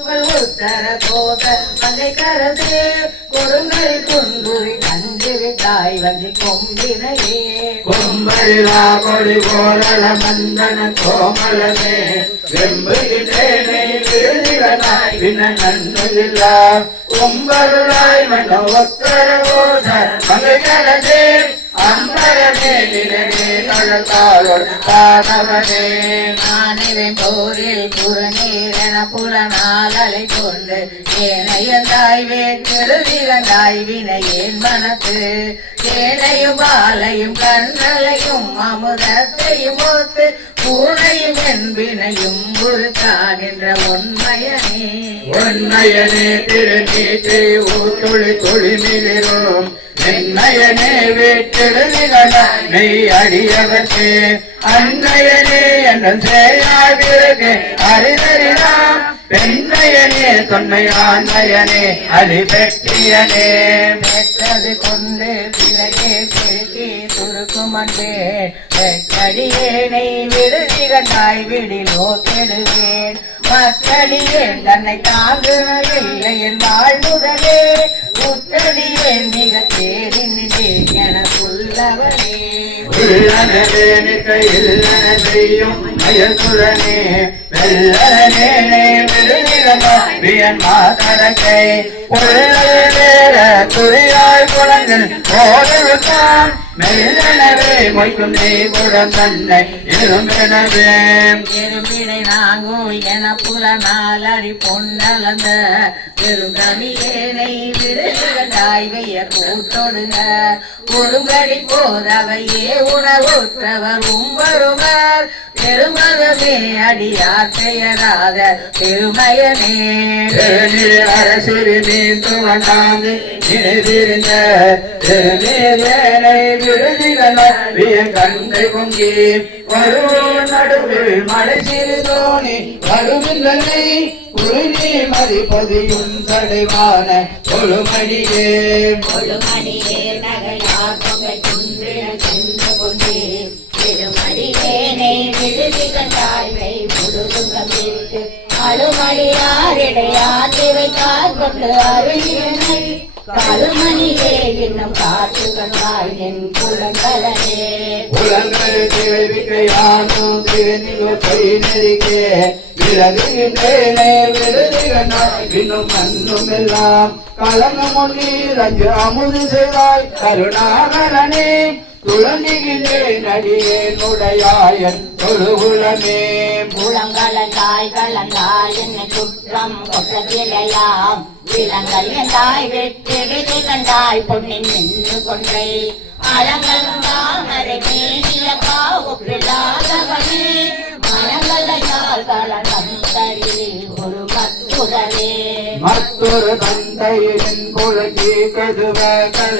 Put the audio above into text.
உத்தர கோத மலை கரசே கொடுங்கல் குன்றுரி நஞ்சு விட்டாய் வஞ்சி கொம்பினையே கொம்பரிலா கொடி கோரள மந்தன கோமலமே வெம்புகின்றேனை விருதிகளாய் வின நன்னுகில்லா கொம்பருளாய் மன உத்தர கோத மலை கரசே அம்பரமே நிலவே நலத்தாளோடு தானவனே நானிவன் போரில் புறநீரென புலனாலலை கொண்டு ஏனையந்தாய் வேற்றெழுதிகண்டாய் வினையேன் மனத்து ஏனையும் பாலையும் கண்ணலையும் அமுதத்தையும் ஒத்து பூனையும் என்பினையும் உருத்தாகின்ற உண்மையனே உண்மையனே திருநீற்றை ஊத்துளி துளிமிகிறோம் என்னையனே வீட்டெழுதிகளாய் மெய் அடியவர்க்கு அன்னையனே என்ற சேயாவிற்கு அறிதறினாம் பெண்ணையனே தொன்மையான்மையனே அறிபெற்றியனே பெற்றது கொண்டு பிறகே பெருக்கி துருக்கும் அன்பே பெற்றடியேனை விடுதிகண்டாய் விடிலோ கெடுவேன் மற்றடியேன் தன்னை தாங்குவதில்லை என் வாழ்முதலே உற்றடியேன் மிக தேறினேன் எனக்குள்ளவனே உள்ளனவே நிற்க இல்லன செய்யும் அயல்குழனே வெள்ளனே விடுதிகளாய் வியன் மாதரக்கை உள்ளவேற துரியாய் குழந்தில் போடுவிட்டான் மெல்லனவே மொய்க்கும் நெய் குடம் தன்னை இருமெனவே எருமினை நாங்கூழ் என புலனாலடி பொன்னலந்த பெருங்கமியேனை விடுதிகண்டாய் வெய்ய கூட்டொடுங்க ஒருங்கடி போதவையே உணவுற்றவர் உம்பருவர் பெருமகமே அடியார் பெயராத பெருமையனே அரசிரி மீந்து வந்தாந்து நினைவிருந்த திருநீரேனை விடுதிகளாய் கண்டை பொங்கி வருவோம் நடுவில் மழை சிறு தோணி வருகின்றனை குருநீ மதிப்பதியும் தடைவான கொழுமணியே கொழுமணியே நகையார் தொகை குன்றின சென்று கொண்டே திருமணியேனை விடுதிகண்டாய் வை முழுதுகமிருக்கு அழுமணியாரிடையாற்றி வைத்தார் கொண்டு அருகினை கருமணியே இன்னும் காற்று கண்டாய் என் குலங்கலனே உலங்கள் கேள்விக்கையானும் திருநிலோ பொய் நெறிக்கே விலகுகின்றேனே விருதுகனாய் இன்னும் மண்ணும் எல்லாம் கலங்கமுள்ளி ரஞ்சு அமுது செய்வாய் கருணாகரனே துளங்குகின்றேன் அடியேன் உடையாயன் தொழுகுலமே புலங்கலந்தாய் கலந்தாய் என்னை குற்றம் கொட்டதிலையாம் விலங்கல் என்றாய் வெற்றெடுதி கண்டாய் பொன்னின் நின்று கொன்றை அலங்கலந்தாமரை மேனிய பாவுக்கில்லாதவனே மலங்கலையால் கலந்தம் தரி ஒரு மத்துரவே மற்றொரு தந்தையின் பொழுதி கதுவ